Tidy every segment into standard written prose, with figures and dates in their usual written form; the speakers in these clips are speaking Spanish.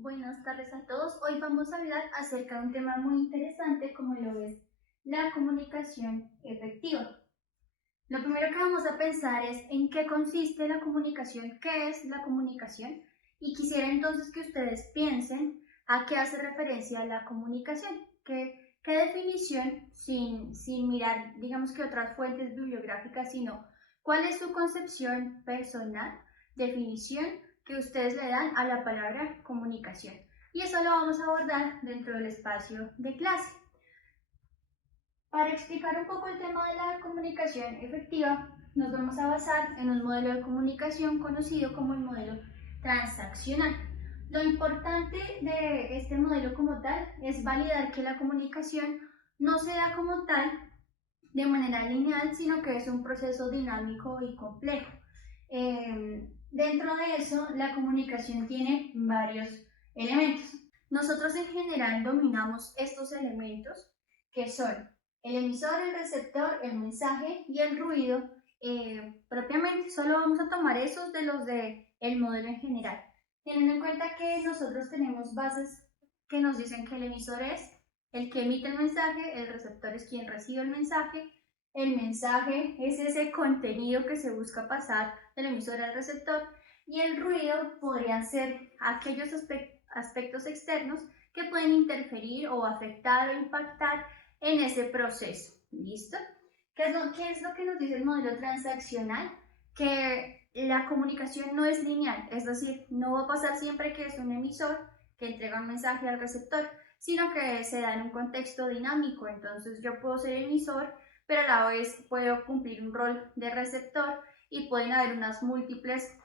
Buenas tardes a todos. Hoy vamos a hablar acerca de un tema muy interesante como lo es la comunicación efectiva. Lo primero que vamos a pensar es en qué consiste la comunicación, qué es la comunicación, y quisiera entonces que ustedes piensen a qué hace referencia la comunicación, qué definición, sin mirar, digamos que otras fuentes bibliográficas, sino cuál es su concepción personal, definición que ustedes le dan a la palabra comunicación. Y eso lo vamos a abordar dentro del espacio de clase. Para explicar un poco el tema de la comunicación efectiva, nos vamos a basar en un modelo de comunicación conocido como el modelo transaccional. Lo importante de este modelo como tal es validar que la comunicación no se da como tal de manera lineal, sino que es un proceso dinámico y complejo. Dentro de eso, la comunicación tiene varios elementos. Nosotros en general dominamos estos elementos que son el emisor, el receptor, el mensaje y el ruido. Propiamente solo vamos a tomar esos de los del modelo en general, teniendo en cuenta que nosotros tenemos bases que nos dicen que el emisor es el que emite el mensaje, el receptor es quien recibe el mensaje es ese contenido que se busca pasar del emisor al receptor, y el ruido podrían ser aquellos aspectos externos que pueden interferir o afectar o impactar en ese proceso. ¿Listo? ¿Qué es lo que nos dice el modelo transaccional? Que la comunicación no es lineal, es decir, no va a pasar siempre que es un emisor que entrega un mensaje al receptor, sino que se da en un contexto dinámico. Entonces yo puedo ser emisor, pero a la vez puedo cumplir un rol de receptor y pueden haber unas múltiples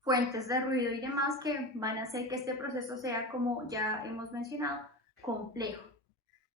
fuentes de ruido y demás que van a hacer que este proceso sea, como ya hemos mencionado, complejo.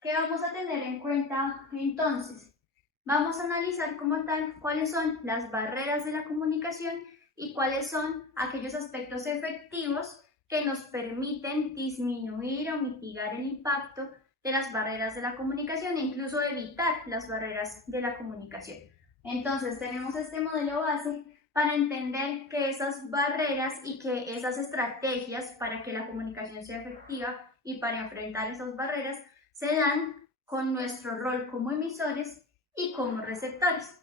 ¿Qué vamos a tener en cuenta entonces? Vamos a analizar como tal cuáles son las barreras de la comunicación y cuáles son aquellos aspectos efectivos que nos permiten disminuir o mitigar el impacto de las barreras de la comunicación e incluso evitar las barreras de la comunicación. Entonces tenemos este modelo base para entender que esas barreras y que esas estrategias para que la comunicación sea efectiva y para enfrentar esas barreras se dan con nuestro rol como emisores y como receptores.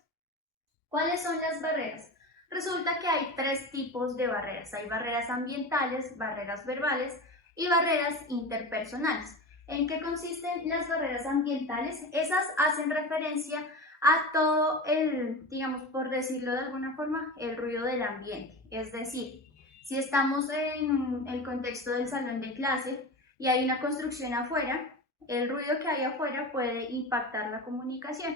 ¿Cuáles son las barreras? Resulta que hay tres tipos de barreras. Hay barreras ambientales, barreras verbales y barreras interpersonales. ¿En qué consisten las barreras ambientales? Esas hacen referencia a todo el, digamos, por decirlo de alguna forma, el ruido del ambiente. Es decir, si estamos en el contexto del salón de clase y hay una construcción afuera, el ruido que hay afuera puede impactar la comunicación.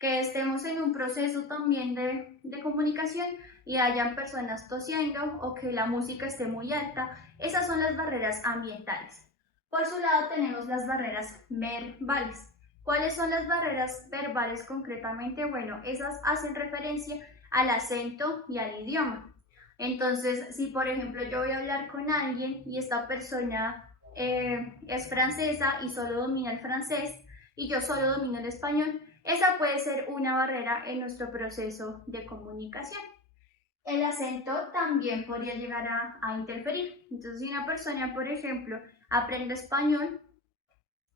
Que estemos en un proceso también de comunicación y hayan personas tosiendo o que la música esté muy alta, esas son las barreras ambientales. Por su lado tenemos las barreras verbales. ¿Cuáles son las barreras verbales concretamente? Bueno, esas hacen referencia al acento y al idioma. Entonces, si por ejemplo yo voy a hablar con alguien y esta persona es francesa y solo domina el francés y yo solo domino el español, esa puede ser una barrera en nuestro proceso de comunicación. El acento también podría llegar a interferir. Entonces, si una persona, por ejemplo, aprende español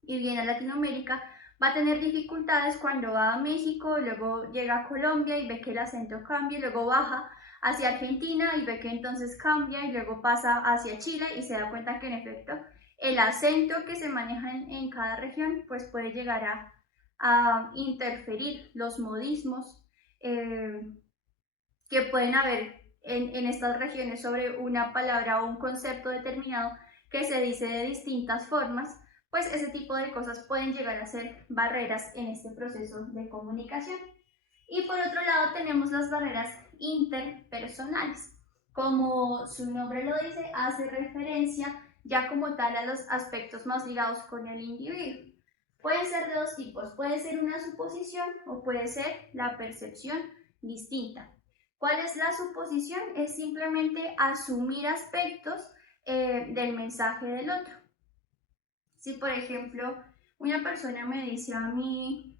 y viene a Latinoamérica, va a tener dificultades cuando va a México, luego llega a Colombia y ve que el acento cambia, y luego baja hacia Argentina y ve que entonces cambia, y luego pasa hacia Chile y se da cuenta que en efecto el acento que se maneja en cada región pues puede llegar a interferir los modismos que pueden haber en estas regiones sobre una palabra o un concepto determinado que se dice de distintas formas, pues ese tipo de cosas pueden llegar a ser barreras en este proceso de comunicación. Y por otro lado tenemos las barreras interpersonales. Como su nombre lo dice, hace referencia ya como tal a los aspectos más ligados con el individuo. Pueden ser de dos tipos, puede ser una suposición o puede ser la percepción distinta. ¿Cuál es la suposición? Es simplemente asumir aspectos del mensaje del otro. Si por ejemplo una persona me dice a mí,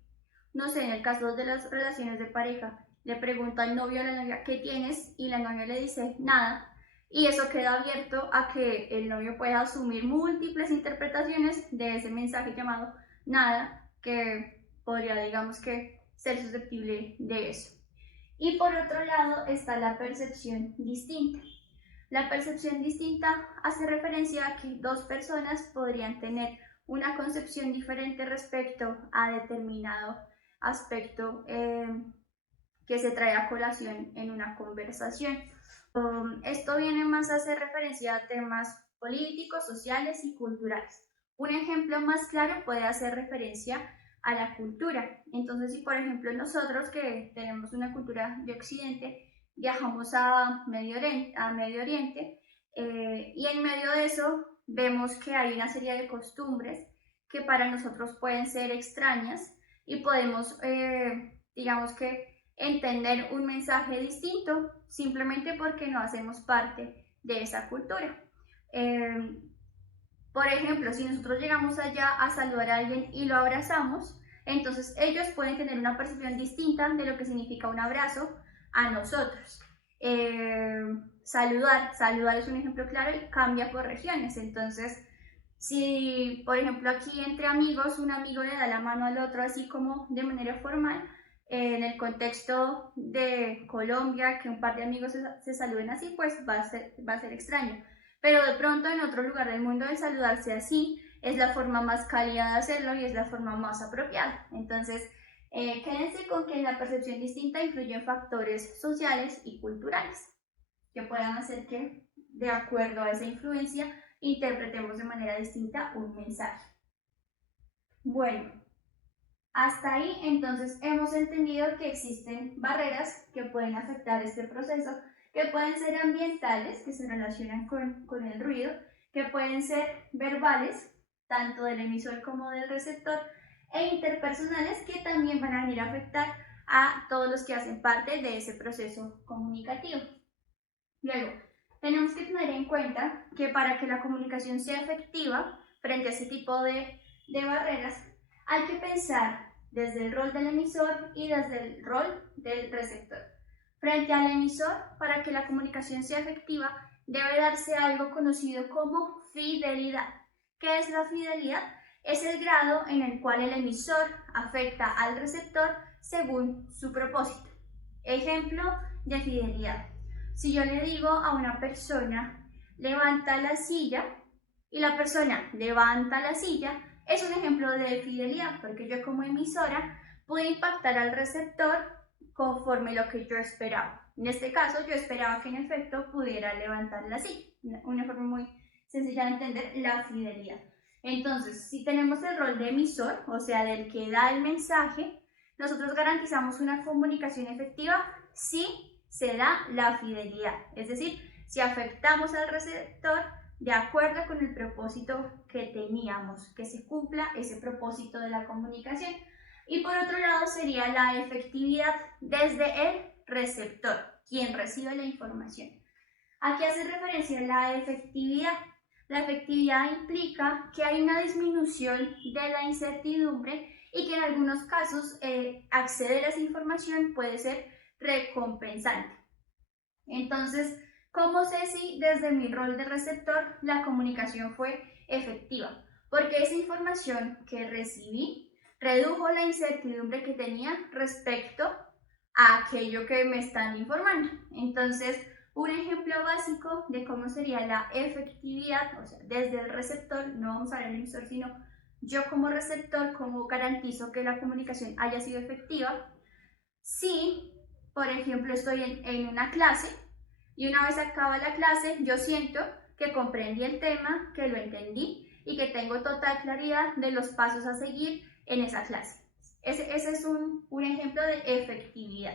no sé, en el caso de las relaciones de pareja, le pregunta al novio o a la novia, ¿qué tienes? Y la novia le dice, nada. y eso queda abierto a que el novio pueda asumir múltiples interpretaciones de ese mensaje llamado nada, que podría, digamos que, ser susceptible de eso. Y por otro lado está la percepción distinta. La percepción distinta hace referencia a que dos personas podrían tener una concepción diferente respecto a determinado aspecto que se trae a colación en una conversación. Esto viene más a hacer referencia a temas políticos, sociales y culturales. Un ejemplo más claro puede hacer referencia a la cultura. Entonces, si por ejemplo nosotros que tenemos una cultura de Occidente, viajamos a Medio Oriente y en medio de eso vemos que hay una serie de costumbres que para nosotros pueden ser extrañas y podemos, digamos que, entender un mensaje distinto simplemente porque no hacemos parte de esa cultura. Por ejemplo, si nosotros llegamos allá a saludar a alguien y lo abrazamos, entonces ellos pueden tener una percepción distinta de lo que significa un abrazo a nosotros. Saludar es un ejemplo claro y cambia por regiones. Entonces, si por ejemplo aquí entre amigos un amigo le da la mano al otro así como de manera formal, en el contexto de Colombia, que un par de amigos se saluden así, pues va a ser extraño. Pero de pronto en otro lugar del mundo el saludarse así es la forma más cálida de hacerlo y es la forma más apropiada. Entonces, quédense con que la percepción distinta influye en factores sociales y culturales que puedan hacer que, de acuerdo a esa influencia, interpretemos de manera distinta un mensaje. Bueno, hasta ahí entonces hemos entendido que existen barreras que pueden afectar este proceso, que pueden ser ambientales, que se relacionan con el ruido, que pueden ser verbales, tanto del emisor como del receptor, e interpersonales, que también van a venir a afectar a todos los que hacen parte de ese proceso comunicativo. Luego, tenemos que tener en cuenta que para que la comunicación sea efectiva frente a ese tipo de barreras, hay que pensar desde el rol del emisor y desde el rol del receptor. Frente al emisor, para que la comunicación sea efectiva, debe darse algo conocido como fidelidad. ¿Qué es la fidelidad? Es el grado en el cual el emisor afecta al receptor según su propósito. Ejemplo de fidelidad. Si yo le digo a una persona, levanta la silla, y la persona levanta la silla, es un ejemplo de fidelidad, porque yo como emisora puedo impactar al receptor conforme lo que yo esperaba. En este caso, yo esperaba que en efecto pudiera levantar la silla. Una forma muy sencilla de entender la fidelidad. Entonces, si tenemos el rol de emisor, o sea, del que da el mensaje, nosotros garantizamos una comunicación efectiva si se da la fidelidad. Es decir, si afectamos al receptor de acuerdo con el propósito que teníamos, que se cumpla ese propósito de la comunicación. Y por otro lado sería la efectividad desde el receptor, quien recibe la información. Aquí hace referencia a la efectividad. La efectividad implica que hay una disminución de la incertidumbre y que en algunos casos acceder a esa información puede ser recompensante. Entonces, ¿cómo sé si desde mi rol de receptor la comunicación fue efectiva? Porque esa información que recibí redujo la incertidumbre que tenía respecto a aquello que me están informando. Entonces, un ejemplo básico de cómo sería la efectividad, o sea, desde el receptor, no vamos a ver el emisor, sino yo como receptor, cómo garantizo que la comunicación haya sido efectiva. Si, por ejemplo, estoy en una clase y una vez acaba la clase, yo siento que comprendí el tema, que lo entendí y que tengo total claridad de los pasos a seguir en esa clase. Ese es un ejemplo de efectividad.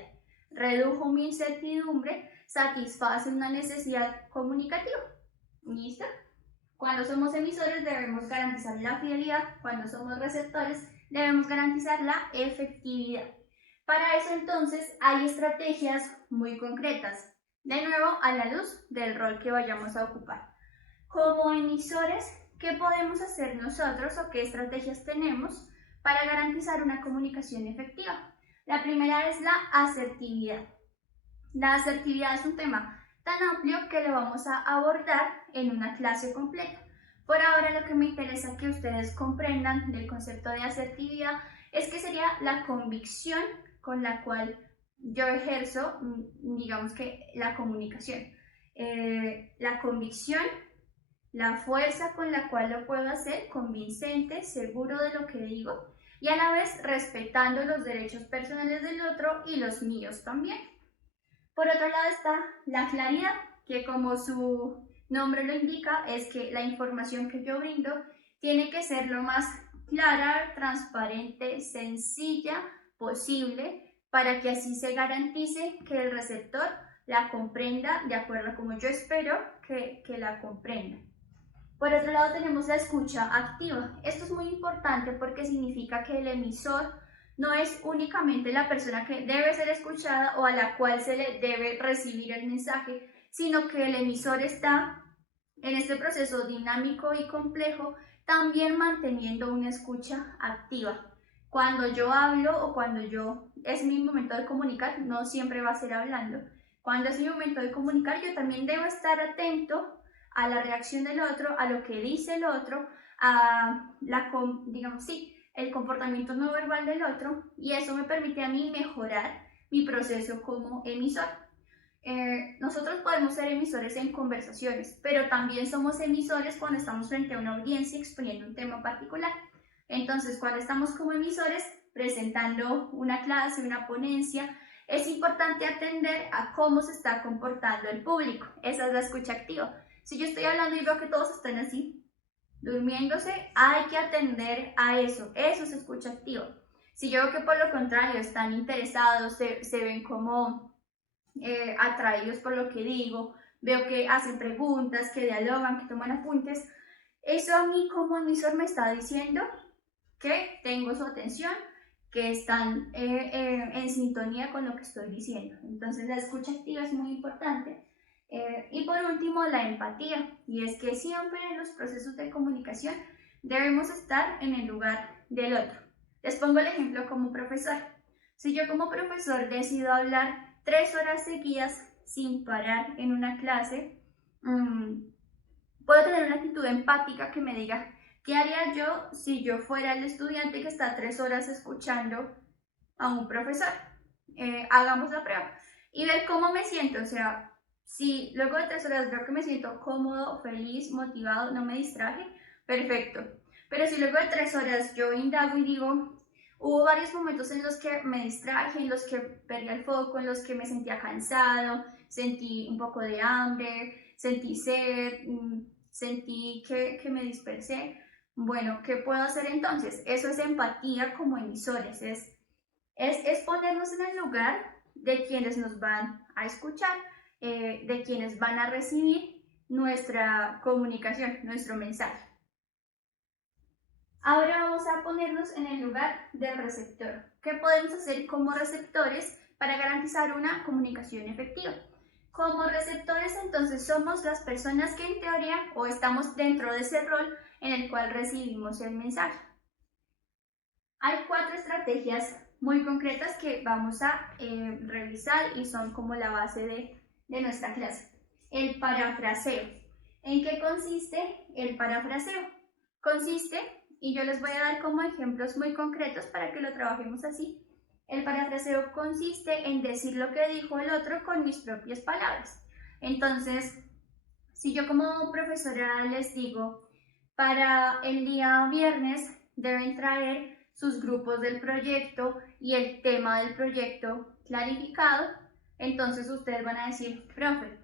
Redujo mi incertidumbre, satisface una necesidad comunicativa. ¿Listo? Cuando somos emisores debemos garantizar la fidelidad, cuando somos receptores debemos garantizar la efectividad. Para eso entonces hay estrategias muy concretas, de nuevo a la luz del rol que vayamos a ocupar. Como emisores, ¿qué podemos hacer nosotros o qué estrategias tenemos para garantizar una comunicación efectiva? La primera es la asertividad. La asertividad es un tema tan amplio que lo vamos a abordar en una clase completa. Por ahora lo que me interesa que ustedes comprendan del concepto de asertividad es que sería la convicción con la cual yo ejerzo, digamos que la comunicación. La convicción, la fuerza con la cual lo puedo hacer, convincente, seguro de lo que digo y a la vez respetando los derechos personales del otro y los míos también. Por otro lado está la claridad, que como su nombre lo indica, es que la información que yo brindo tiene que ser lo más clara, transparente, sencilla posible para que así se garantice que el receptor la comprenda de acuerdo a como yo espero que la comprenda. Por otro lado tenemos la escucha activa. Esto es muy importante porque significa que el emisor no es únicamente la persona que debe ser escuchada o a la cual se le debe recibir el mensaje, sino que el emisor está en este proceso dinámico y complejo también manteniendo una escucha activa. Cuando yo hablo o cuando es mi momento de comunicar, no siempre va a ser hablando. Cuando es mi momento de comunicar, yo también debo estar atento a la reacción del otro, a lo que dice el otro, a el comportamiento no verbal del otro, y eso me permite a mí mejorar mi proceso como emisor. Nosotros podemos ser emisores en conversaciones, pero también somos emisores cuando estamos frente a una audiencia exponiendo un tema particular. Entonces, cuando estamos como emisores presentando una clase, una ponencia, es importante atender a cómo se está comportando el público. Esa es la escucha activa. Si yo estoy hablando y veo que todos están así, durmiéndose, hay que atender a eso. Eso se escucha activo. Si yo veo que por lo contrario están interesados, se ven como atraídos por lo que digo, veo que hacen preguntas, que dialogan, que toman apuntes, eso a mí como emisor me está diciendo que tengo su atención, que están en sintonía con lo que estoy diciendo. Entonces la escucha activa es muy importante. Y por último, la empatía, y es que siempre en los procesos de comunicación debemos estar en el lugar del otro. Les pongo el ejemplo como profesor. Si yo como profesor decido hablar 3 horas seguidas sin parar en una clase, puedo tener una actitud empática que me diga, ¿qué haría yo si yo fuera el estudiante que está 3 horas escuchando a un profesor? Hagamos la prueba y ver cómo me siento, o sea, si luego de 3 horas veo que me siento cómodo, feliz, motivado, no me distraje, perfecto. Pero si luego de 3 horas yo indago y digo, hubo varios momentos en los que me distraje, en los que perdí el foco, en los que me sentía cansado, sentí un poco de hambre, sentí sed, sentí que me dispersé. Bueno, ¿qué puedo hacer entonces? Eso es empatía como emisores, es ponernos en el lugar de quienes nos van a escuchar, de quienes van a recibir nuestra comunicación, nuestro mensaje. Ahora vamos a ponernos en el lugar del receptor. ¿Qué podemos hacer como receptores para garantizar una comunicación efectiva? Como receptores, entonces, somos las personas que en teoría o estamos dentro de ese rol en el cual recibimos el mensaje. Hay 4 estrategias muy concretas que vamos a revisar y son como la base de nuestra clase. El parafraseo. ¿En qué consiste el parafraseo? Consiste, y yo les voy a dar como ejemplos muy concretos para que lo trabajemos así. El parafraseo consiste en decir lo que dijo el otro con mis propias palabras. Entonces, si yo como profesora les digo, para el día viernes deben traer sus grupos del proyecto y el tema del proyecto clarificado, entonces ustedes van a decir, profe,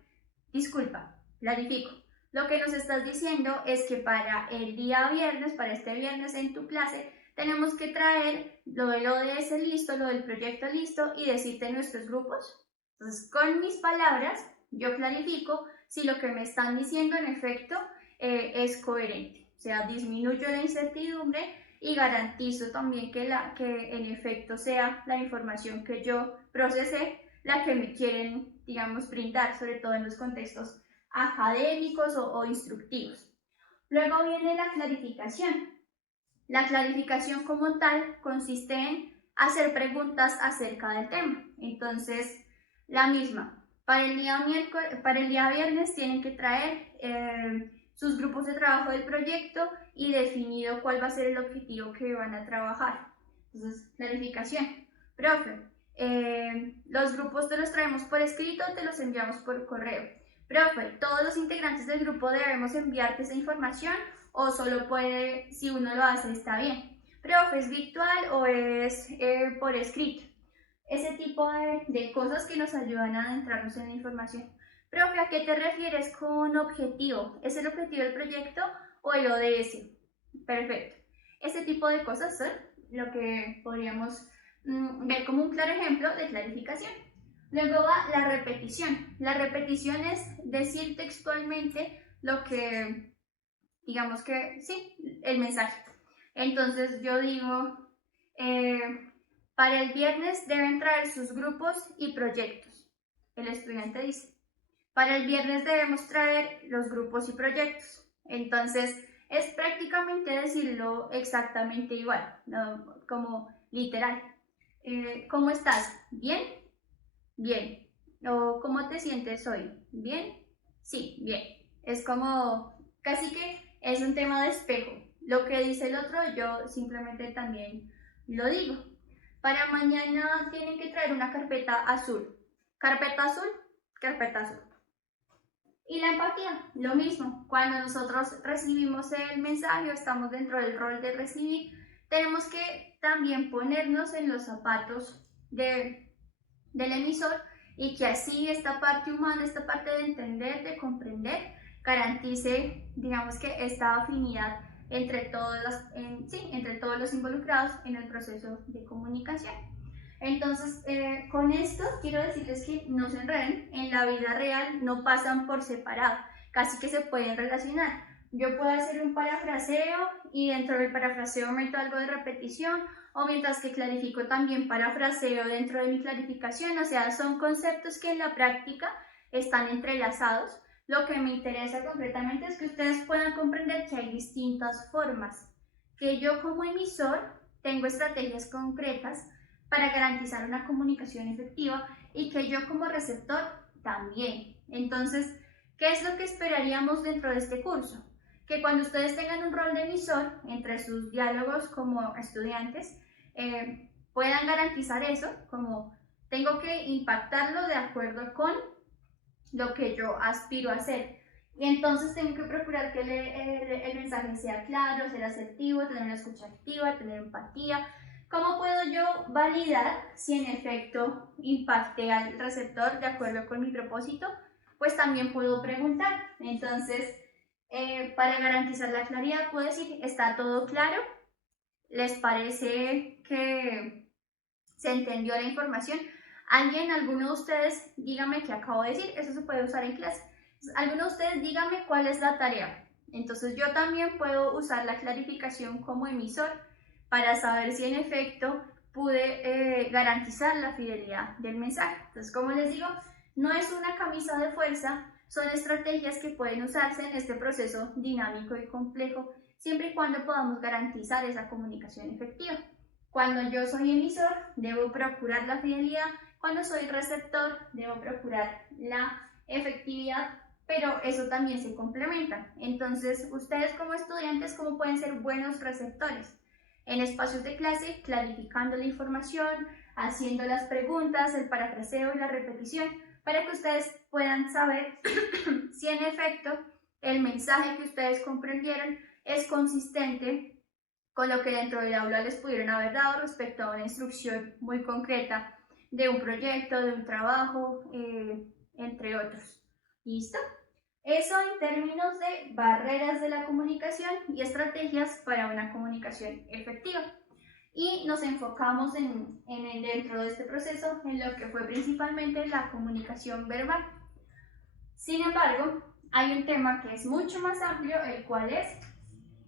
disculpa, clarifico. Lo que nos estás diciendo es que para el día viernes, para este viernes en tu clase, tenemos que traer lo del ODS listo, lo del proyecto listo y decirte nuestros grupos. Entonces, con mis palabras, yo clarifico si lo que me están diciendo en efecto es coherente. O sea, disminuyo la incertidumbre y garantizo también que en efecto sea la información que yo procesé la que me quieren, digamos, brindar, sobre todo en los contextos académicos o instructivos. Luego viene la clarificación. La clarificación como tal consiste en hacer preguntas acerca del tema. Entonces, la misma. Para el día viernes tienen que traer sus grupos de trabajo del proyecto y definido cuál va a ser el objetivo que van a trabajar. Entonces, clarificación. Profe, los grupos te los traemos por escrito o te los enviamos por correo. Profe, ¿todos los integrantes del grupo debemos enviarte esa información o solo puede, si uno lo hace, está bien? Profe, ¿es virtual o es por escrito? Ese tipo de cosas que nos ayudan a adentrarnos en la información. Profe, ¿a qué te refieres con objetivo? ¿Es el objetivo del proyecto o el ODS? Perfecto. Ese tipo de cosas son lo que podríamos ver como un claro ejemplo de clarificación. Luego va la repetición. La repetición es decir textualmente lo que, digamos que, sí, el mensaje. Entonces yo digo, para el viernes deben traer sus grupos y proyectos. El estudiante dice, para el viernes debemos traer los grupos y proyectos. Entonces es prácticamente decirlo exactamente igual, ¿no? Como literal. ¿Cómo estás? ¿Bien? Bien. ¿O cómo te sientes hoy? ¿Bien? Sí, bien. Es como, casi que es un tema de espejo. Lo que dice el otro, yo simplemente también lo digo. Para mañana tienen que traer una carpeta azul. Carpeta azul, carpeta azul. Y la empatía, lo mismo. Cuando nosotros recibimos el mensaje o estamos dentro del rol de recibir, tenemos que también ponernos en los zapatos del emisor y que así esta parte humana, esta parte de entender, de comprender, garantice, digamos que esta afinidad entre entre todos los involucrados en el proceso de comunicación. Entonces, con esto quiero decirles que no se enreden, en la vida real no pasan por separado, casi que se pueden relacionar. Yo puedo hacer un parafraseo y dentro del parafraseo meto algo de repetición, o mientras que clarifico también parafraseo dentro de mi clarificación, o sea, son conceptos que en la práctica están entrelazados. Lo que me interesa concretamente es que ustedes puedan comprender que hay distintas formas, que yo como emisor tengo estrategias concretas para garantizar una comunicación efectiva y que yo como receptor también. Entonces, ¿qué es lo que esperaríamos dentro de este curso? Que cuando ustedes tengan un rol de emisor entre sus diálogos como estudiantes, puedan garantizar eso, como tengo que impactarlo de acuerdo con lo que yo aspiro a hacer. Y entonces tengo que procurar que el mensaje sea claro, ser asertivo, tener una escucha activa, tener empatía. ¿Cómo puedo yo validar si en efecto impacté al receptor de acuerdo con mi propósito? Pues también puedo preguntar. Entonces, para garantizar la claridad, puedo decir, ¿está todo claro? ¿Les parece que se entendió la información? Alguno de ustedes, dígame qué acabo de decir, eso se puede usar en clase. Alguno de ustedes, dígame cuál es la tarea. Entonces yo también puedo usar la clarificación como emisor para saber si en efecto pude garantizar la fidelidad del mensaje. Entonces, como les digo, no es una camisa de fuerza, son estrategias que pueden usarse en este proceso dinámico y complejo, siempre y cuando podamos garantizar esa comunicación efectiva. Cuando yo soy emisor, debo procurar la fidelidad. Cuando soy receptor, debo procurar la efectividad, pero eso también se complementa. Entonces, ustedes como estudiantes, ¿cómo pueden ser buenos receptores? En espacios de clase, clarificando la información, haciendo las preguntas, el parafraseo y la repetición, para que ustedes puedan saber si en efecto el mensaje que ustedes comprendieron es consistente con lo que dentro del aula les pudieron haber dado respecto a una instrucción muy concreta de un proyecto, de un trabajo, entre otros. ¿Listo? Eso en términos de barreras de la comunicación y estrategias para una comunicación efectiva. Y nos enfocamos dentro de este proceso en lo que fue principalmente la comunicación verbal. Sin embargo, hay un tema que es mucho más amplio, el cual es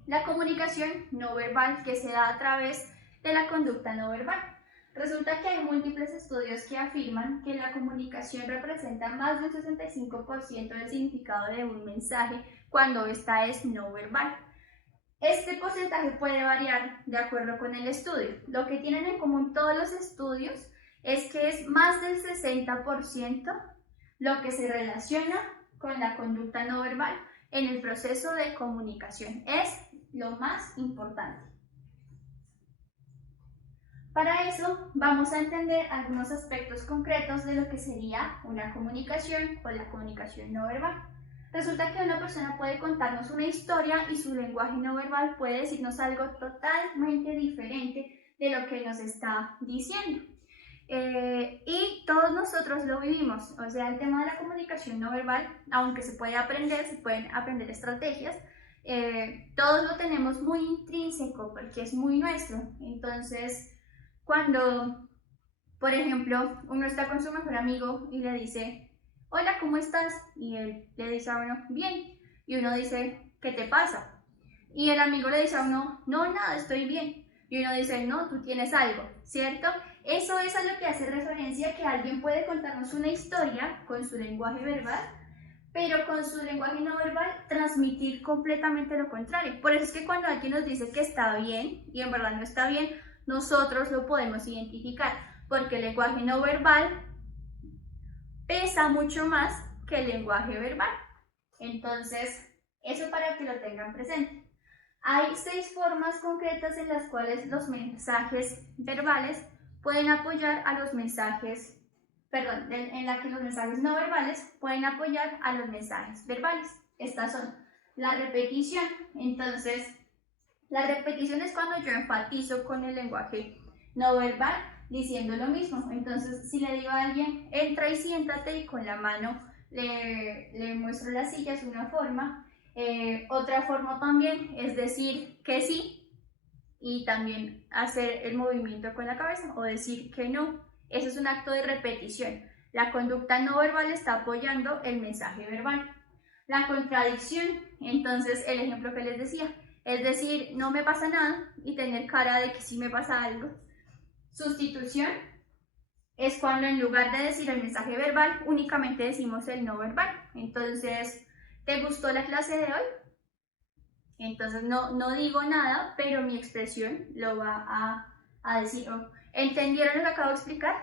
la comunicación no verbal que se da a través de la conducta no verbal. Resulta que hay múltiples estudios que afirman que la comunicación representa más del 65% del significado de un mensaje cuando esta es no verbal. Este porcentaje puede variar de acuerdo con el estudio. Lo que tienen en común todos los estudios es que es más del 60% lo que se relaciona con la conducta no verbal en el proceso de comunicación. Es lo más importante. Para eso vamos a entender algunos aspectos concretos de lo que sería una comunicación o la comunicación no verbal. Resulta que una persona puede contarnos una historia y su lenguaje no verbal puede decirnos algo totalmente diferente de lo que nos está diciendo. Y todos nosotros lo vivimos, o sea, el tema de la comunicación no verbal, aunque se puede aprender, se pueden aprender estrategias, todos lo tenemos muy intrínseco porque es muy nuestro. Entonces, cuando, por ejemplo, uno está con su mejor amigo y le dice, hola, ¿cómo estás? Y él le dice a uno, bien. Y uno dice, ¿qué te pasa? Y el amigo le dice a uno, no, nada, estoy bien. Y uno dice, no, tú tienes algo, ¿cierto? Eso es a lo que hace referencia que alguien puede contarnos una historia con su lenguaje verbal, pero con su lenguaje no verbal transmitir completamente lo contrario. Por eso es que cuando alguien nos dice que está bien y en verdad no está bien, nosotros lo podemos identificar, porque el lenguaje no verbal pesa mucho más que el lenguaje verbal. Entonces, eso para que lo tengan presente. Hay 6 formas concretas en las cuales los mensajes verbales pueden apoyar a los mensajes, perdón, en la que los mensajes no verbales pueden apoyar a los mensajes verbales. Estas son la repetición. Entonces, la repetición es cuando yo enfatizo con el lenguaje no verbal diciendo lo mismo. Entonces, si le digo a alguien, entra y siéntate, y con la mano le muestro la silla, es una forma. Otra forma también es decir que sí y también hacer el movimiento con la cabeza o decir que no. Eso es un acto de repetición. La conducta no verbal está apoyando el mensaje verbal. La contradicción, entonces el ejemplo que les decía, es decir, no me pasa nada y tener cara de que sí me pasa algo. Sustitución es cuando en lugar de decir el mensaje verbal, únicamente decimos el no verbal. Entonces, ¿te gustó la clase de hoy? Entonces no digo nada, pero mi expresión lo va a decir. Oh, ¿entendieron lo que acabo de explicar?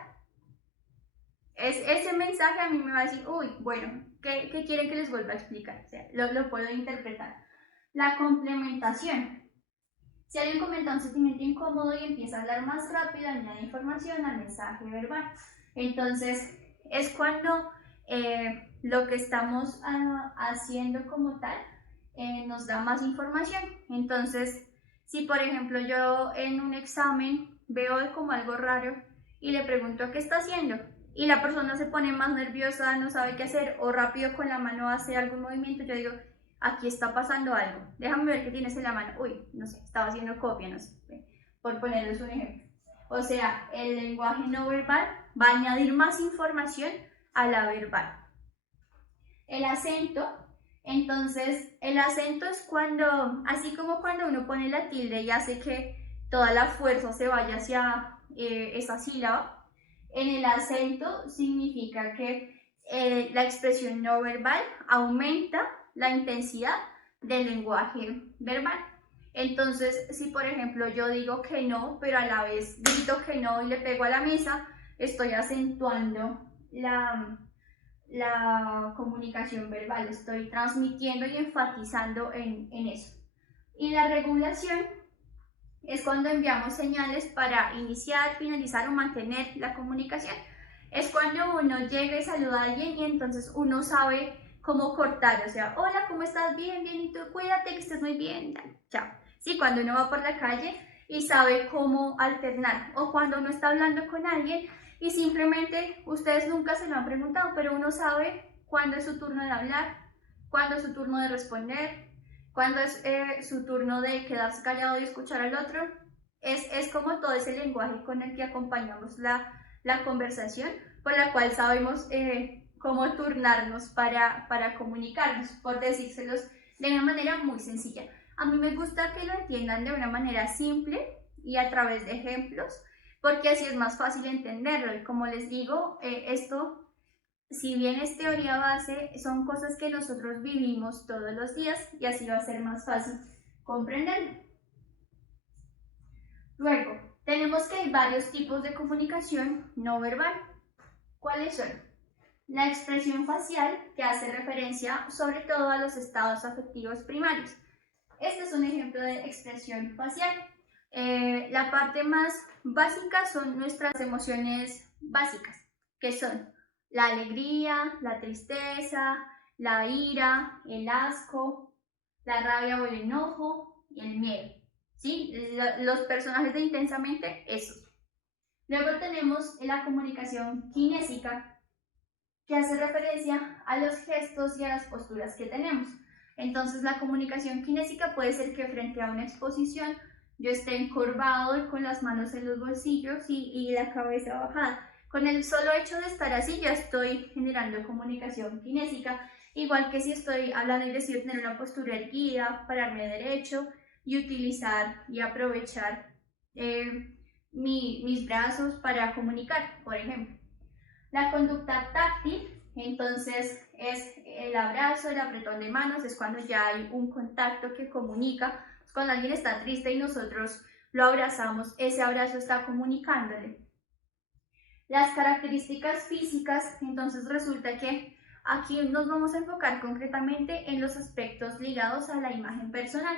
Ese mensaje a mí me va a decir, uy, bueno, ¿qué quieren que les vuelva a explicar? O sea, lo puedo interpretar. La complementación. Si alguien comenta un sentimiento incómodo y empieza a hablar más rápido, añade información al mensaje verbal. Entonces, es cuando lo que estamos haciendo como tal nos da más información. Entonces, si por ejemplo yo en un examen veo como algo raro y le pregunto qué está haciendo y la persona se pone más nerviosa, no sabe qué hacer o rápido con la mano hace algún movimiento, yo digo, aquí está pasando algo, déjame ver qué tienes en la mano. Uy, no sé, estaba haciendo copia, no sé, por ponerles un ejemplo. O sea, el lenguaje no verbal va a añadir más información a la verbal. El acento, entonces el acento es cuando, así como cuando uno pone la tilde y hace que toda la fuerza se vaya hacia esa sílaba, en el acento significa que la expresión no verbal aumenta la intensidad del lenguaje verbal. Entonces, si por ejemplo yo digo que no, pero a la vez grito que no y le pego a la mesa, estoy acentuando la comunicación verbal, estoy transmitiendo y enfatizando en eso. Y la regulación es cuando enviamos señales para iniciar, finalizar o mantener la comunicación. Es cuando uno llega y saluda a alguien y entonces uno sabe cómo cortar, o sea, hola, ¿cómo estás? Bien, bien, y tú cuídate, que estés muy bien, chao. Sí, cuando uno va por la calle y sabe cómo alternar, o cuando uno está hablando con alguien y simplemente ustedes nunca se lo han preguntado, pero uno sabe cuándo es su turno de hablar, cuándo es su turno de responder, cuándo es su turno de quedarse callado y escuchar al otro. Es como todo ese lenguaje con el que acompañamos la conversación, por la cual sabemos cómo turnarnos para comunicarnos, por decírselos de una manera muy sencilla. A mí me gusta que lo entiendan de una manera simple y a través de ejemplos, porque así es más fácil entenderlo. Y como les digo, esto, si bien es teoría base, son cosas que nosotros vivimos todos los días y así va a ser más fácil comprenderlo. Luego, tenemos que hay varios tipos de comunicación no verbal. ¿Cuáles son? La expresión facial, que hace referencia sobre todo a los estados afectivos primarios. Este es un ejemplo de expresión facial. La parte más básica son nuestras emociones básicas, que son la alegría, la tristeza, la ira, el asco, la rabia o el enojo y el miedo. ¿Sí? Los personajes de Intensamente, esos. Luego tenemos la comunicación kinésica, que hace referencia a los gestos y a las posturas que tenemos. Entonces, la comunicación kinésica puede ser que frente a una exposición yo esté encorvado y con las manos en los bolsillos y la cabeza bajada. Con el solo hecho de estar así ya estoy generando comunicación kinésica, igual que si estoy hablando y decido tener una postura erguida, pararme derecho y utilizar y aprovechar mis brazos para comunicar, por ejemplo. La conducta táctil, entonces, es el abrazo, el apretón de manos, es cuando ya hay un contacto que comunica. Cuando alguien está triste y nosotros lo abrazamos, ese abrazo está comunicándole. Las características físicas, entonces resulta que aquí nos vamos a enfocar concretamente en los aspectos ligados a la imagen personal.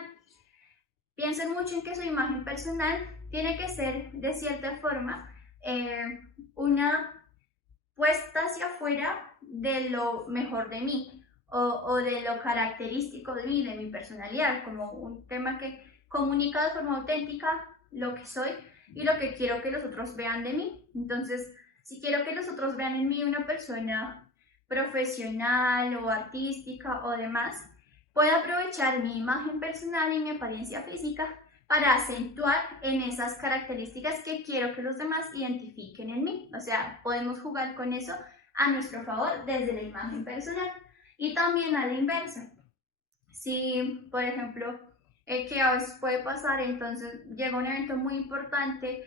Piensen mucho en que su imagen personal tiene que ser, de cierta forma, una puesta hacia afuera de lo mejor de mí o de lo característico de mí, de mi personalidad, como un tema que comunica de forma auténtica lo que soy y lo que quiero que los otros vean de mí. Entonces, si quiero que los otros vean en mí una persona profesional o artística o demás, puedo aprovechar mi imagen personal y mi apariencia física para acentuar en esas características que quiero que los demás identifiquen en mí. O sea, podemos jugar con eso a nuestro favor desde la imagen personal. Y también a la inversa. Si, por ejemplo, que a veces puede pasar, entonces llega un evento muy importante,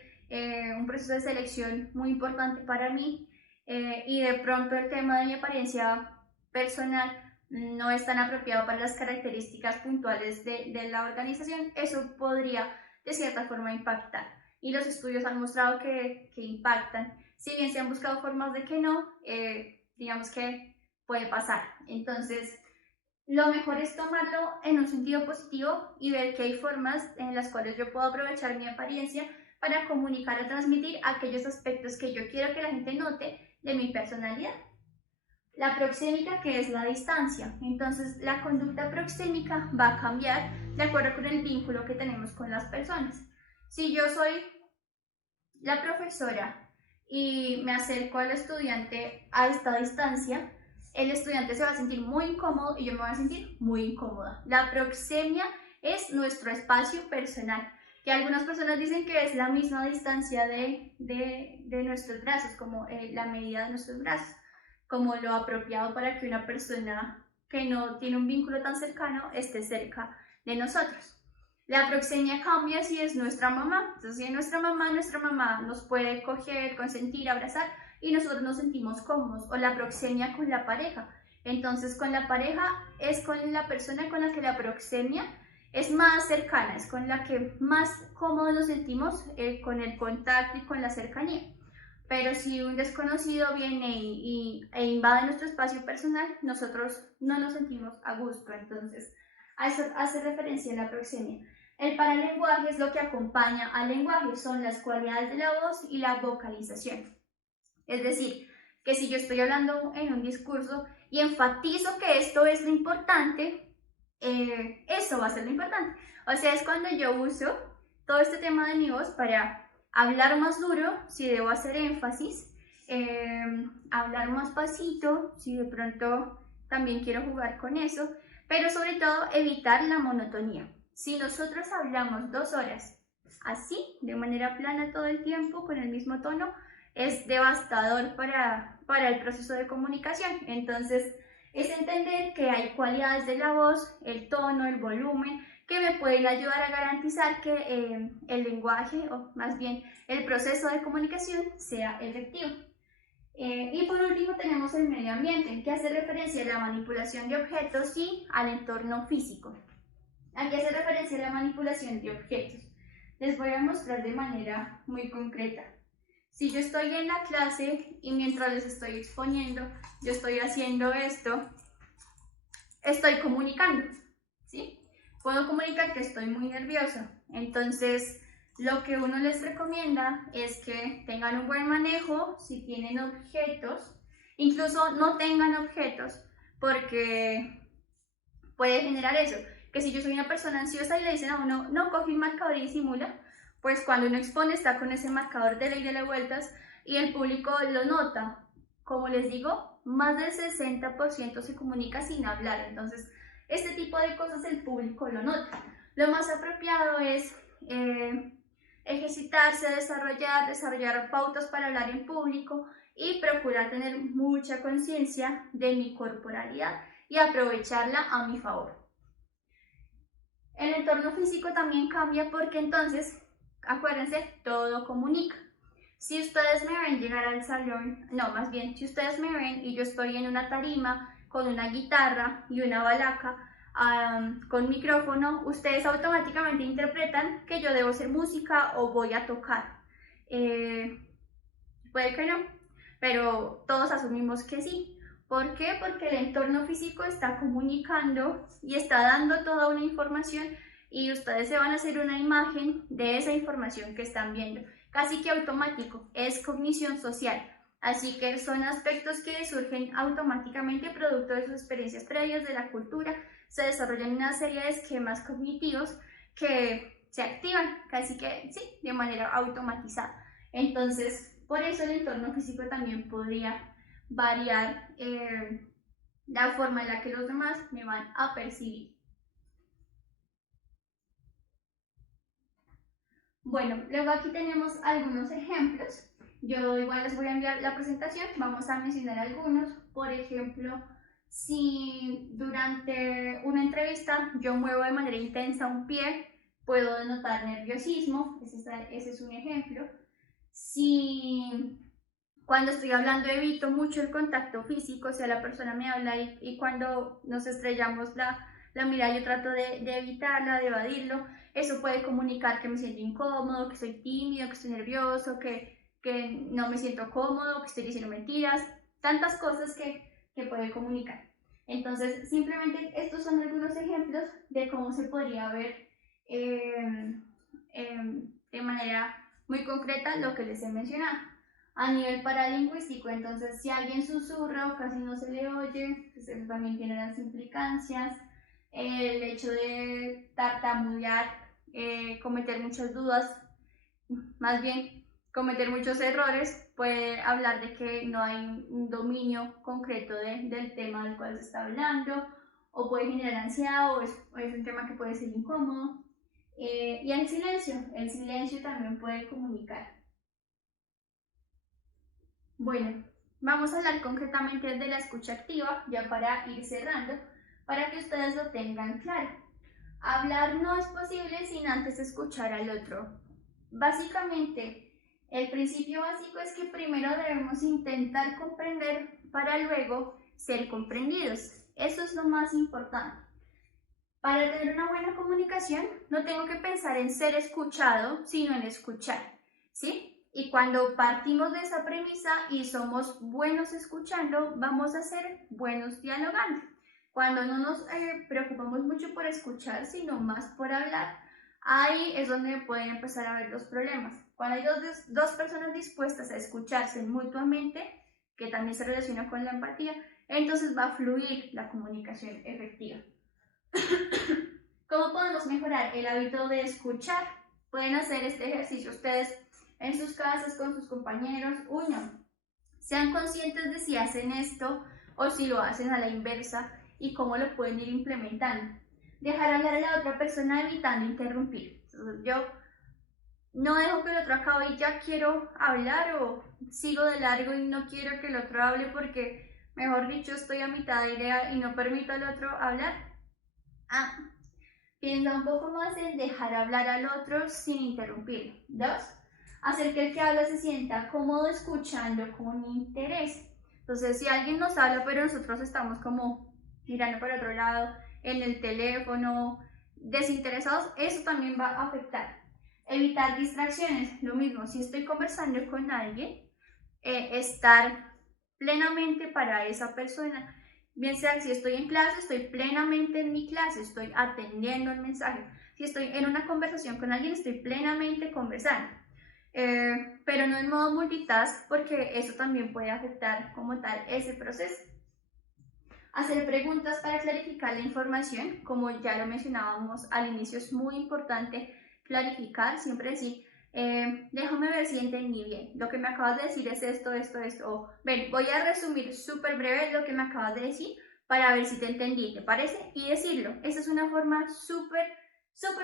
un proceso de selección muy importante para mí, y de pronto el tema de mi apariencia personal no es tan apropiado para las características puntuales de la organización, eso podría de cierta forma impactar. Y los estudios han mostrado que impactan. Si bien se han buscado formas de que no, digamos que puede pasar. Entonces, lo mejor es tomarlo en un sentido positivo y ver que hay formas en las cuales yo puedo aprovechar mi apariencia para comunicar o transmitir aquellos aspectos que yo quiero que la gente note de mi personalidad. La proxémica, que es la distancia. Entonces, la conducta proxémica va a cambiar de acuerdo con el vínculo que tenemos con las personas. Si yo soy la profesora y me acerco al estudiante a esta distancia, el estudiante se va a sentir muy incómodo y yo me voy a sentir muy incómoda. La proxemia es nuestro espacio personal, que algunas personas dicen que es la misma distancia de nuestros brazos, como la medida de nuestros brazos, como lo apropiado para que una persona que no tiene un vínculo tan cercano esté cerca de nosotros. La proxemia cambia si es nuestra mamá. Entonces, si es nuestra mamá nos puede coger, consentir, abrazar y nosotros nos sentimos cómodos. O la proxemia con la pareja. Entonces, con la pareja es con la persona con la que la proxemia es más cercana, es con la que más cómodos nos sentimos con el contacto y con la cercanía. Pero si un desconocido viene e invade nuestro espacio personal, nosotros no nos sentimos a gusto. Entonces, a eso hace referencia la proxemia. El paralenguaje es lo que acompaña al lenguaje, son las cualidades de la voz y la vocalización. Es decir, que si yo estoy hablando en un discurso y enfatizo que esto es lo importante, eso va a ser lo importante. O sea, es cuando yo uso todo este tema de mi voz para hablar más duro, si debo hacer énfasis, hablar más pasito, si de pronto también quiero jugar con eso, pero sobre todo evitar la monotonía. Si nosotros hablamos 2 horas así, de manera plana todo el tiempo, con el mismo tono, es devastador para el proceso de comunicación. Entonces, es entender que hay cualidades de la voz, el tono, el volumen, que me pueden ayudar a garantizar que el lenguaje, o más bien el proceso de comunicación, sea efectivo. Y por último tenemos el medio ambiente, que hace referencia a la manipulación de objetos y al entorno físico. Aquí hace referencia a la manipulación de objetos. Les voy a mostrar de manera muy concreta. Si yo estoy en la clase y mientras les estoy exponiendo, yo estoy haciendo esto, estoy comunicando, ¿sí? Puedo comunicar que estoy muy nerviosa. Entonces, lo que uno les recomienda es que tengan un buen manejo, si tienen objetos, incluso no tengan objetos, porque puede generar eso, que si yo soy una persona ansiosa y le dicen a uno, no, coge un marcador y simula, pues cuando uno expone está con ese marcador de ley de las vueltas y el público lo nota. Como les digo, más del 60% se comunica sin hablar, entonces este tipo de cosas el público lo nota. Lo más apropiado es ejercitarse, desarrollar pautas para hablar en público y procurar tener mucha conciencia de mi corporalidad y aprovecharla a mi favor. El entorno físico también cambia porque entonces, acuérdense, todo comunica. Si ustedes me ven llegar al salón, no, más bien, si ustedes me ven y yo estoy en una tarima con una guitarra y una balaca con micrófono, ustedes automáticamente interpretan que yo debo hacer música o voy a tocar. Puede que no, pero todos asumimos que sí. ¿Por qué? Porque el entorno físico está comunicando y está dando toda una información y ustedes se van a hacer una imagen de esa información que están viendo. Casi que automático, es cognición social. Así que son aspectos que surgen automáticamente producto de sus experiencias previas, de la cultura. Se desarrollan una serie de esquemas cognitivos que se activan casi que sí, de manera automatizada. Entonces, por eso el entorno físico también podría variar la forma en la que los demás me van a percibir. Bueno, luego aquí tenemos algunos ejemplos. Yo igual les voy a enviar la presentación, vamos a mencionar algunos. Por ejemplo, si durante una entrevista yo muevo de manera intensa un pie, puedo denotar nerviosismo, ese es un ejemplo. Si cuando estoy hablando evito mucho el contacto físico, o sea, la persona me habla y cuando nos estrellamos la mirada yo trato de evitarla, de evadirlo, eso puede comunicar que me siento incómodo, que estoy tímido, que estoy nervioso, que no me siento cómodo, que estoy diciendo mentiras, tantas cosas que puede comunicar. Entonces, simplemente estos son algunos ejemplos de cómo se podría ver de manera muy concreta lo que les he mencionado. A nivel paralingüístico, entonces si alguien susurra o casi no se le oye, pues eso también tiene las implicancias. El hecho de tartamudear, cometer muchas dudas, más bien cometer muchos errores, puede hablar de que no hay un dominio concreto del tema del cual se está hablando, o puede generar ansiedad, o es un tema que puede ser incómodo. Y el silencio también puede comunicar. Bueno, vamos a hablar concretamente de la escucha activa, ya para ir cerrando, para que ustedes lo tengan claro. Hablar no es posible sin antes escuchar al otro. Básicamente, el principio básico es que primero debemos intentar comprender para luego ser comprendidos. Eso es lo más importante. Para tener una buena comunicación, no tengo que pensar en ser escuchado, sino en escuchar, ¿sí? Y cuando partimos de esa premisa y somos buenos escuchando, vamos a ser buenos dialogando. Cuando no nos preocupamos mucho por escuchar, sino más por hablar, ahí es donde pueden empezar a ver los problemas. Cuando hay dos personas dispuestas a escucharse mutuamente, que también se relaciona con la empatía, entonces va a fluir la comunicación efectiva. ¿Cómo podemos mejorar el hábito de escuchar? Pueden hacer este ejercicio ustedes en sus casas con sus compañeros. Uno, sean conscientes de si hacen esto o si lo hacen a la inversa y cómo lo pueden ir implementando. Dejar hablar a la otra persona evitando interrumpir. Entonces, yo no dejo que el otro acabe y ya quiero hablar, o sigo de largo y no quiero que el otro hable porque, mejor dicho, estoy a mitad de idea y no permito al otro hablar. Piensa un poco más en dejar hablar al otro sin interrumpirlo. 2. Hacer que el que habla se sienta cómodo escuchando con interés. Entonces, si alguien nos habla, pero nosotros estamos como mirando para otro lado, en el teléfono, desinteresados, eso también va a afectar. Evitar distracciones, lo mismo, si estoy conversando con alguien, estar plenamente para esa persona, bien sea si estoy en clase, estoy plenamente en mi clase, estoy atendiendo el mensaje, si estoy en una conversación con alguien, estoy plenamente conversando, pero no en modo multitask porque eso también puede afectar como tal ese proceso. Hacer preguntas para clarificar la información, como ya lo mencionábamos al inicio, es muy importante clarificar, siempre decir, déjame ver si entendí bien, lo que me acabas de decir es esto, o ven, voy a resumir súper breve lo que me acabas de decir para ver si te entendí, ¿te parece? Y decirlo, esa es una forma súper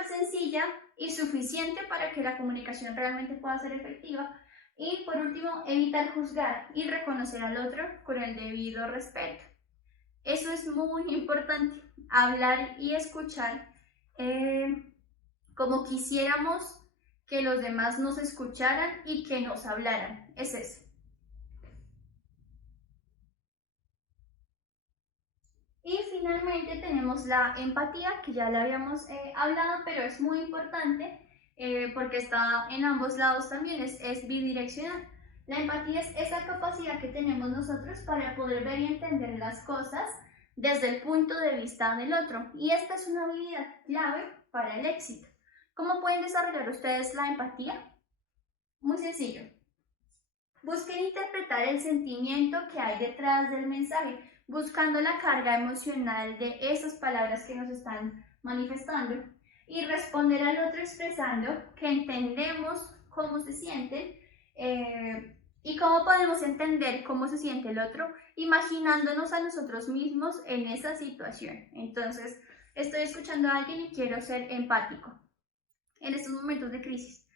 sencilla y suficiente para que la comunicación realmente pueda ser efectiva. Y por último, evitar juzgar y reconocer al otro con el debido respeto. Eso es muy importante, hablar y escuchar como quisiéramos que los demás nos escucharan y que nos hablaran. Es eso. Y finalmente tenemos la empatía, que ya la habíamos hablado, pero es muy importante porque está en ambos lados también, es bidireccional. La empatía es esa capacidad que tenemos nosotros para poder ver y entender las cosas desde el punto de vista del otro. Y esta es una habilidad clave para el éxito. ¿Cómo pueden desarrollar ustedes la empatía? Muy sencillo. Busquen interpretar el sentimiento que hay detrás del mensaje, buscando la carga emocional de esas palabras que nos están manifestando y responder al otro expresando que entendemos cómo se sienten y cómo podemos entender cómo se siente el otro, imaginándonos a nosotros mismos en esa situación. Entonces, estoy escuchando a alguien y quiero ser empático en estos momentos de crisis.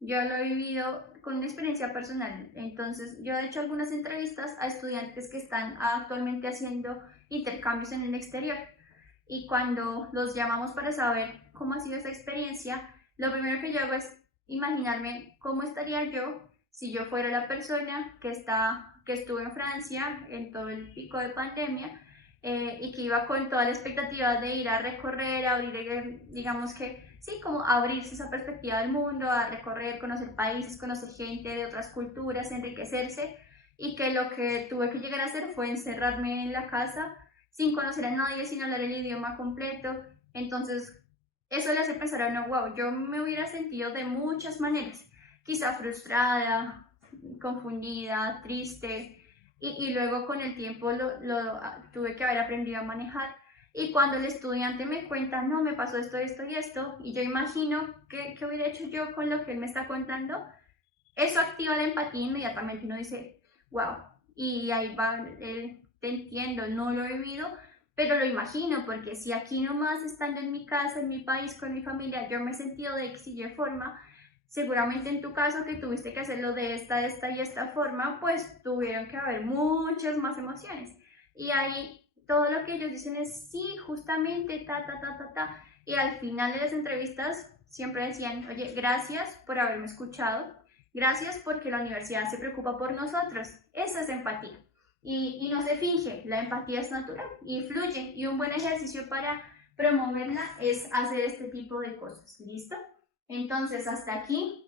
Yo lo he vivido con una experiencia personal. Entonces, yo he hecho algunas entrevistas a estudiantes que están actualmente haciendo intercambios en el exterior. Y cuando los llamamos para saber cómo ha sido esa experiencia, lo primero que yo hago es imaginarme cómo estaría yo si yo fuera la persona que estuvo en Francia en todo el pico de pandemia y que iba con toda la expectativa de ir a recorrer, a abrir, digamos que sí, como abrirse esa perspectiva del mundo, a recorrer, conocer países, conocer gente de otras culturas, enriquecerse, y que lo que tuve que llegar a hacer fue encerrarme en la casa sin conocer a nadie, sin hablar el idioma completo. Entonces, eso le hace pensar a uno, wow, yo me hubiera sentido de muchas maneras, quizá frustrada, confundida, triste, y luego con el tiempo lo tuve que haber aprendido a manejar. Y cuando el estudiante me cuenta, no, me pasó esto, esto y esto, y yo imagino qué hubiera hecho yo con lo que él me está contando, eso activa la empatía inmediatamente. Uno dice, wow, y ahí va, te entiendo, no lo he vivido, pero lo imagino, porque si aquí nomás estando en mi casa, en mi país, con mi familia, yo me he sentido de X y Y forma, seguramente en tu caso que tuviste que hacerlo de esta y esta forma, pues tuvieron que haber muchas más emociones. Y ahí todo lo que ellos dicen es sí, justamente, ta. Y al final de las entrevistas siempre decían, oye, gracias por haberme escuchado, gracias porque la universidad se preocupa por nosotros. Esa es empatía. Y no se finge, la empatía es natural y fluye. Y un buen ejercicio para promoverla es hacer este tipo de cosas. ¿Listo? Entonces, hasta aquí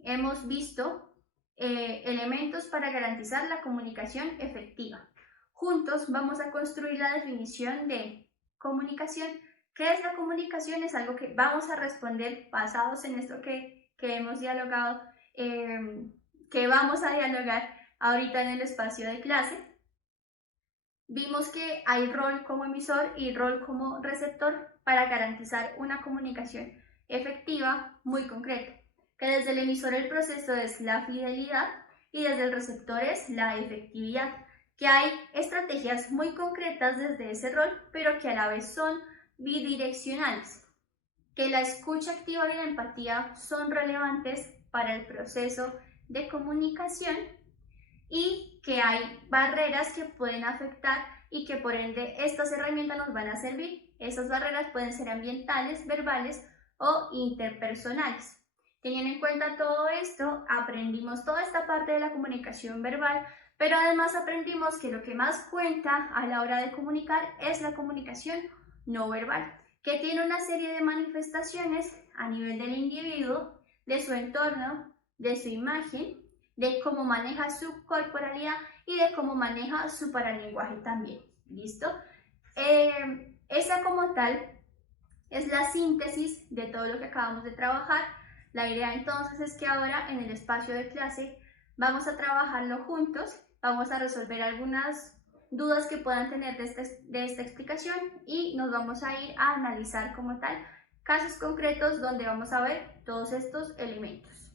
hemos visto elementos para garantizar la comunicación efectiva. Juntos vamos a construir la definición de comunicación. ¿Qué es la comunicación? Es algo que vamos a responder basados en esto que hemos dialogado, que vamos a dialogar ahorita en el espacio de clase. Vimos que hay rol como emisor y rol como receptor para garantizar una comunicación efectiva muy concreta, que desde el emisor el proceso es la fidelidad y desde el receptor es la efectividad, que hay estrategias muy concretas desde ese rol, pero que a la vez son bidireccionales, que la escucha activa y la empatía son relevantes para el proceso de comunicación y que hay barreras que pueden afectar y que por ende estas herramientas nos van a servir. Esas barreras pueden ser ambientales, verbales o interpersonales. Teniendo en cuenta todo esto, aprendimos toda esta parte de la comunicación verbal, pero además aprendimos que lo que más cuenta a la hora de comunicar es la comunicación no verbal, que tiene una serie de manifestaciones a nivel del individuo, de su entorno, de su imagen, de cómo maneja su corporalidad y de cómo maneja su paralenguaje también. ¿Listo? Esa como tal es la síntesis de todo lo que acabamos de trabajar. La idea entonces es que ahora en el espacio de clase vamos a trabajarlo juntos, vamos a resolver algunas dudas que puedan tener de esta explicación y nos vamos a ir a analizar como tal casos concretos donde vamos a ver todos estos elementos.